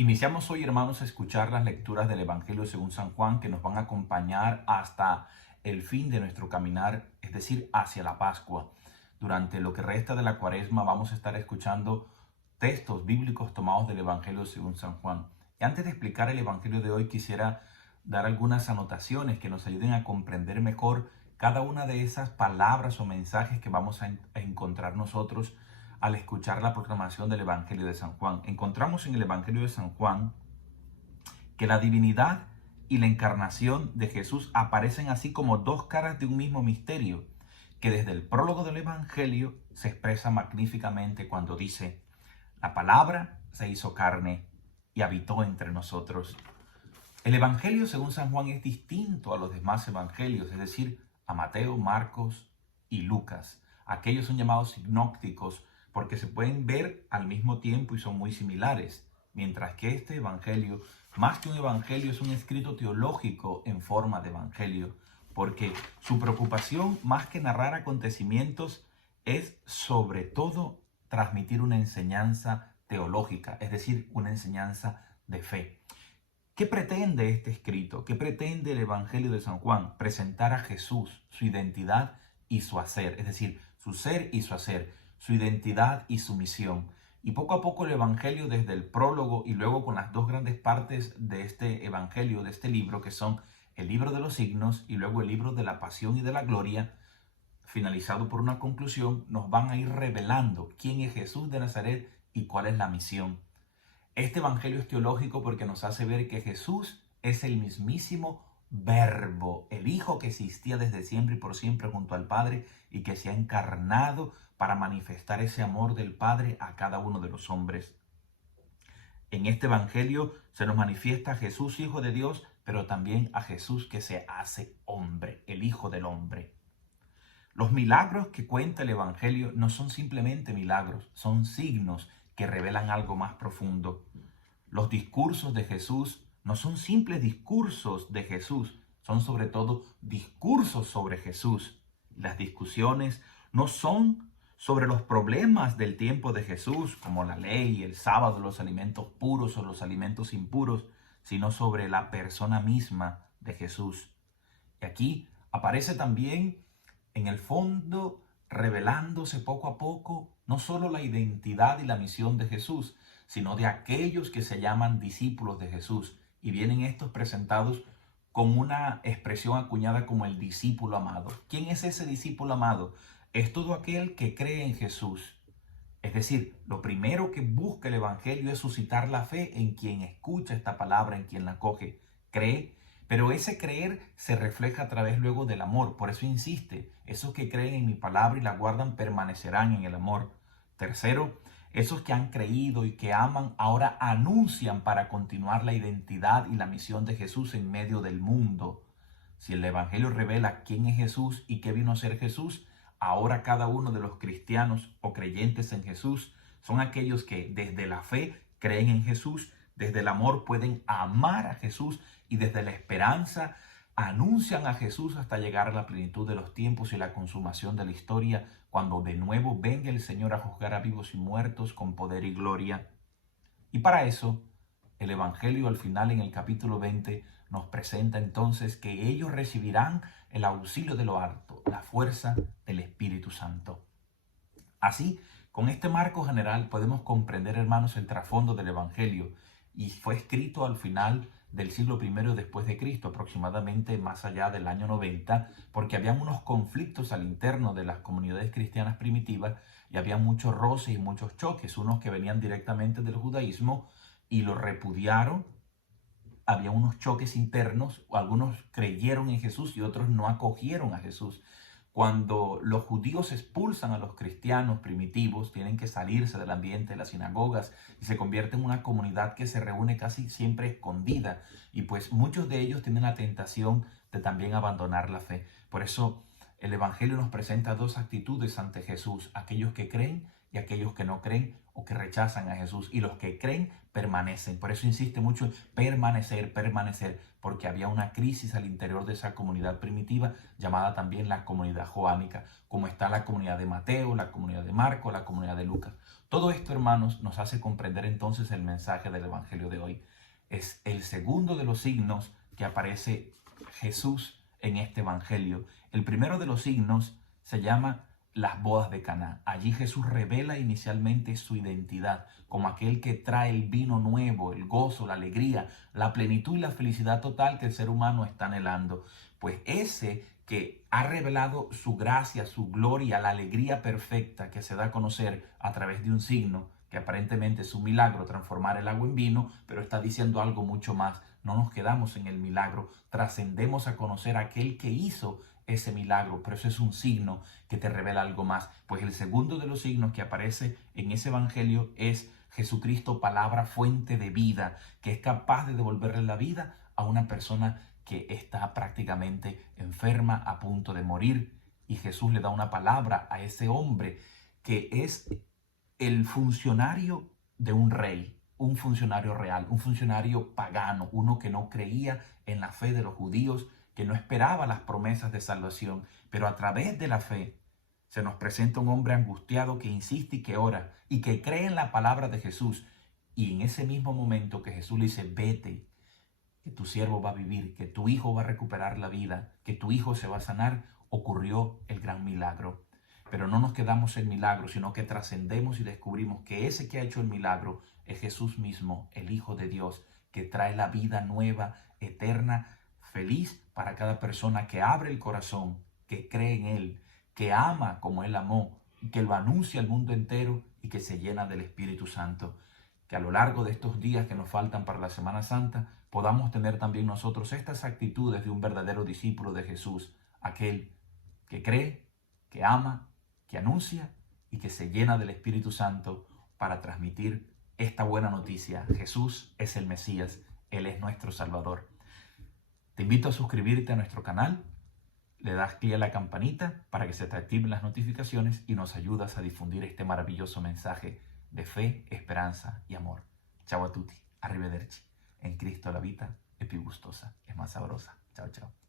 Iniciamos hoy, hermanos, a escuchar las lecturas del Evangelio según San Juan que nos van a acompañar hasta el fin de nuestro caminar, es decir, hacia la Pascua. Durante lo que resta de la Cuaresma vamos a estar escuchando textos bíblicos tomados del Evangelio según San Juan. Y antes de explicar el Evangelio de hoy, quisiera dar algunas anotaciones que nos ayuden a comprender mejor cada una de esas palabras o mensajes que vamos a encontrar nosotros al escuchar la proclamación del Evangelio de San Juan. Encontramos en el Evangelio de San Juan que la divinidad y la encarnación de Jesús aparecen así como dos caras de un mismo misterio, que desde el prólogo del Evangelio se expresa magníficamente cuando dice: la palabra se hizo carne y habitó entre nosotros. El Evangelio según San Juan es distinto a los demás evangelios, es decir, a Mateo, Marcos y Lucas. Aquellos son llamados sinópticos porque se pueden ver al mismo tiempo y son muy similares, mientras que este evangelio, más que un evangelio, es un escrito teológico en forma de evangelio, porque su preocupación, más que narrar acontecimientos, es sobre todo transmitir una enseñanza teológica, es decir, una enseñanza de fe. ¿Qué pretende este escrito? ¿Qué pretende el Evangelio de San Juan? Presentar a Jesús, su identidad y su hacer, es decir, su ser y su hacer, su identidad y su misión. Y poco a poco el Evangelio, desde el prólogo y luego con las dos grandes partes de este Evangelio, de este libro, que son el libro de los signos y luego el libro de la pasión y de la gloria, finalizado por una conclusión, nos van a ir revelando quién es Jesús de Nazaret y cuál es la misión. Este evangelio es teológico porque nos hace ver que Jesús es el mismísimo Verbo, el Hijo que existía desde siempre y por siempre junto al Padre y que se ha encarnado para manifestar ese amor del Padre a cada uno de los hombres. En este evangelio se nos manifiesta a Jesús, Hijo de Dios, pero también a Jesús que se hace hombre, el Hijo del Hombre. Los milagros que cuenta el evangelio no son simplemente milagros, son signos que revelan algo más profundo. Los discursos de Jesús no son simples discursos de Jesús, son sobre todo discursos sobre Jesús. Las discusiones no son sobre los problemas del tiempo de Jesús, como la ley, el sábado, los alimentos puros o los alimentos impuros, sino sobre la persona misma de Jesús. Y aquí aparece también en el fondo, revelándose poco a poco, no solo la identidad y la misión de Jesús, sino de aquellos que se llaman discípulos de Jesús. Y vienen estos presentados con una expresión acuñada como el discípulo amado. ¿Quién es ese discípulo amado? Es todo aquel que cree en Jesús. Es decir, lo primero que busca el Evangelio es suscitar la fe en quien escucha esta palabra, en quien la coge, cree. Pero ese creer se refleja a través luego del amor. Por eso insiste, esos que creen en mi palabra y la guardan permanecerán en el amor. Tercero, esos que han creído y que aman ahora anuncian para continuar la identidad y la misión de Jesús en medio del mundo. Si el Evangelio revela quién es Jesús y qué vino a ser Jesús, ahora cada uno de los cristianos o creyentes en Jesús son aquellos que desde la fe creen en Jesús, desde el amor pueden amar a Jesús y desde la esperanza anuncian a Jesús hasta llegar a la plenitud de los tiempos y la consumación de la historia, cuando de nuevo venga el Señor a juzgar a vivos y muertos con poder y gloria. Y para eso, el Evangelio al final en el capítulo 20 nos presenta entonces que ellos recibirán el auxilio de lo alto, la fuerza del Espíritu Santo. Así, con este marco general podemos comprender, hermanos, el trasfondo del Evangelio, y fue escrito al final del siglo I después de Cristo, aproximadamente más allá del año 90, porque había unos conflictos al interno de las comunidades cristianas primitivas y había muchos roces y muchos choques, unos que venían directamente del judaísmo y lo repudiaron. Había unos choques internos, algunos creyeron en Jesús y otros no acogieron a Jesús. Cuando los judíos expulsan a los cristianos primitivos, tienen que salirse del ambiente de las sinagogas y se convierte en una comunidad que se reúne casi siempre escondida. Y pues muchos de ellos tienen la tentación de también abandonar la fe. Por eso el Evangelio nos presenta dos actitudes ante Jesús: aquellos que creen y aquellos que no creen o que rechazan a Jesús. Y los que creen permanecen. Por eso insiste mucho en permanecer, permanecer, porque había una crisis al interior de esa comunidad primitiva, llamada también la comunidad joánica, como está la comunidad de Mateo, la comunidad de Marco, la comunidad de Lucas. Todo esto, hermanos, nos hace comprender entonces el mensaje del Evangelio de hoy. Es el segundo de los signos que aparece Jesús en este Evangelio. El primero de los signos se llama las bodas de Caná. Allí Jesús revela inicialmente su identidad como aquel que trae el vino nuevo, el gozo, la alegría, la plenitud y la felicidad total que el ser humano está anhelando. Pues ese que ha revelado su gracia, su gloria, la alegría perfecta que se da a conocer a través de un signo, que aparentemente es un milagro transformar el agua en vino, pero está diciendo algo mucho más. No nos quedamos en el milagro, trascendemos a conocer a aquel que hizo ese milagro, pero eso es un signo que te revela algo más. Pues el segundo de los signos que aparece en ese evangelio es Jesucristo, palabra, fuente de vida, que es capaz de devolverle la vida a una persona que está prácticamente enferma, a punto de morir. Y Jesús le da una palabra a ese hombre que es el funcionario de un rey, un funcionario real, un funcionario pagano, uno que no creía en la fe de los judíos, que no esperaba las promesas de salvación, pero a través de la fe se nos presenta un hombre angustiado que insiste y que ora y que cree en la palabra de Jesús. Y en ese mismo momento que Jesús le dice, vete, que tu siervo va a vivir, que tu hijo va a recuperar la vida, que tu hijo se va a sanar, ocurrió el gran milagro. Pero no nos quedamos en milagro, sino que trascendemos y descubrimos que ese que ha hecho el milagro es Jesús mismo, el Hijo de Dios, que trae la vida nueva, eterna, feliz para cada persona que abre el corazón, que cree en Él, que ama como Él amó, que lo anuncia al mundo entero y que se llena del Espíritu Santo. Que a lo largo de estos días que nos faltan para la Semana Santa, podamos tener también nosotros estas actitudes de un verdadero discípulo de Jesús, aquel que cree, que ama, que anuncia y que se llena del Espíritu Santo para transmitir esta buena noticia. Jesús es el Mesías, Él es nuestro Salvador. Te invito a suscribirte a nuestro canal, le das clic a la campanita para que se te activen las notificaciones y nos ayudas a difundir este maravilloso mensaje de fe, esperanza y amor. Ciao a tutti, arrivederci. En Cristo la vita è più gustosa, es más sabrosa. Chao, chao.